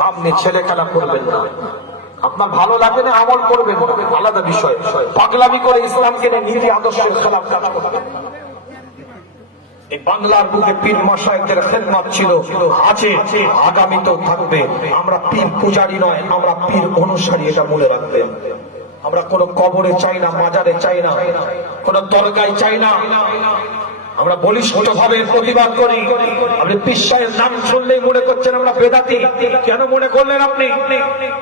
নাম নিয়ে ছেলে খেলা করবেন না। আপনার ভালো লাগে না আমল করবেন, আলাদা বিষয়। পাগলামি করে ইসলামকে নীতি আদর্শের খেলাফ কাজ করবেন। এই বাংলার বুকে পীর মাশায়েখদের খেদমত ছিল, আছে, আগামীতেও থাকবে। আমরা পীর পূজারী নয়, আমরা পীর অনুসারী, এটা মনে রাখবেন। আমরা কোনো কবরে চাই না, মাজারে চাই না, কোন দরগায় চাই না। আমরা বলিষ্ঠভাবে প্রতিবাদ করি। আপনি পীর সাহেবের নাম শুনলেই মনে করছেন আমরা বেদাতি। কেন মনে করলেন আপনি?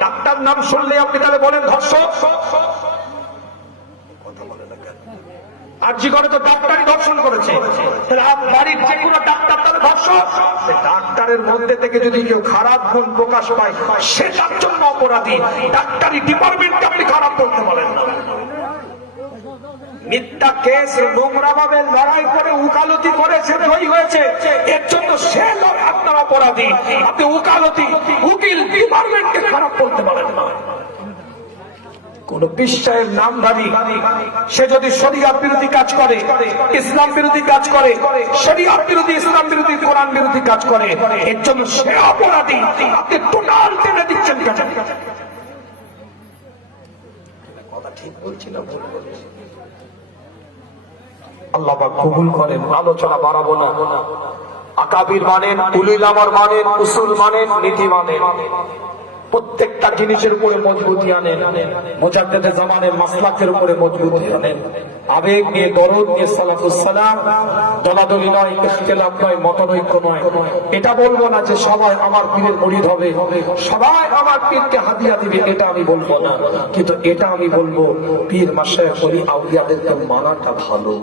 ডাক্তার নাম শুনলে আপনি তাহলে বলেন ধর্ষক। আরজি করে তো ডাক্তারই ধর্ষণ করেছে, বাড়ির যে কোনো ডাক্তার তাহলে ধর্ষক। ডাক্তারের মধ্যে থেকে যদি কেউ খারাপ গুণ প্রকাশ পায় সেটার জন্য অপরাধী। ডাক্তারি ডিপার্টমেন্টকে আপনি খারাপ বলতে পারেন না। মিথ্যা কেস নোংরা ভাবে লড়াই করে উকালতি করে সে জয়ী হয়েছে, এর জন্য সে আপনার অপরাধী। আপনি উকালতি উকিল ডিপার্টমেন্টকে খারাপ বলতে পারেন না। কোন বিশ্বাসের নামধারী সে যদি শরিয়াত বিরোধী কাজ করে, ইসলাম বিরোধী কাজ করে, শরিয়াত বিরোধী, ইসলাম বিরোধী, কোরআন বিরোধী কাজ করে, এর জন্য সে অপরাধী। আপনি টোটাল টেনে দিচ্ছেন কাজে। কথা ঠিক বলছি না ভুল বলছি? আল্লাহ পাক কবুল করেন। আলোচনা বাড়াবো না। আকাবির মানেন, উলিল আমর মানেন, উসুল মানেন, নীতি মানেন। প্রত্যেকটা জিনিসের উপরে মজবুতি আনেন। মুজাদ্দিদে জামানের মাসলাকের উপরে মজবুতি আনেন। আবেগ নিয়ে, দরদ নিয়ে সালাতুস সালাম, দলাদলি নয়, ইখতিলাফ নয়, মতানৈক্য নয়। এটা বলবো না যে সবাই আমার পীরের মুরিদ হবে, সবাই আমার পীরকে হাদিয়া দিবে, এটা আমি বলবো না। কিন্তু এটা আমি বলবো পীর মাশায়েখ ওলি আউলিয়াদেরকে মানাটা ভালো।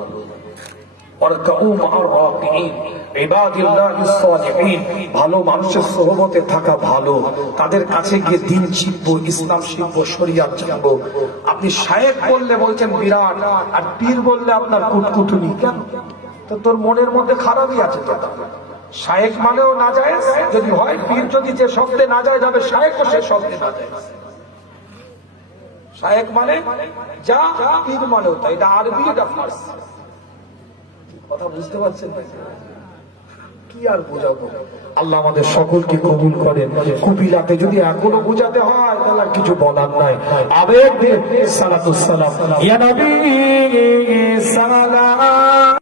ভালো মানুষের সোহবতে থাকা ভালো, তাদের কাছে গিয়ে দিন শিখবো, ইসলাম শিখবো, শরিয়াত শিখবো। আপনি শায়েখ বললে বলছেন বিরাট, আর পীর বললে আপনার কুটকুটুনি। কেন? তো তোর মনের মধ্যে খারাপই আছে। তো শায়েখ মানেও না যায় যদি হয়, পীর যদি যে শব্দে না যায় যাবে, শায়েখও সে শব্দে না যায়। শায়েখ মানে যা, পীর মানেও তাই। এটা আরবি, এটা ফার্সি। কথা বুঝতে পারছেন? কি আর বোঝাবো? আল্লাহ আমাদের সকলকে কবুল করেন। কবিলাতে যদি এখনো বোঝাতে হয় তাহলে আর কিছু বলার নাই। আবেগ দিয়ে সালাতুস সালাম ইয়া নবী সালাম।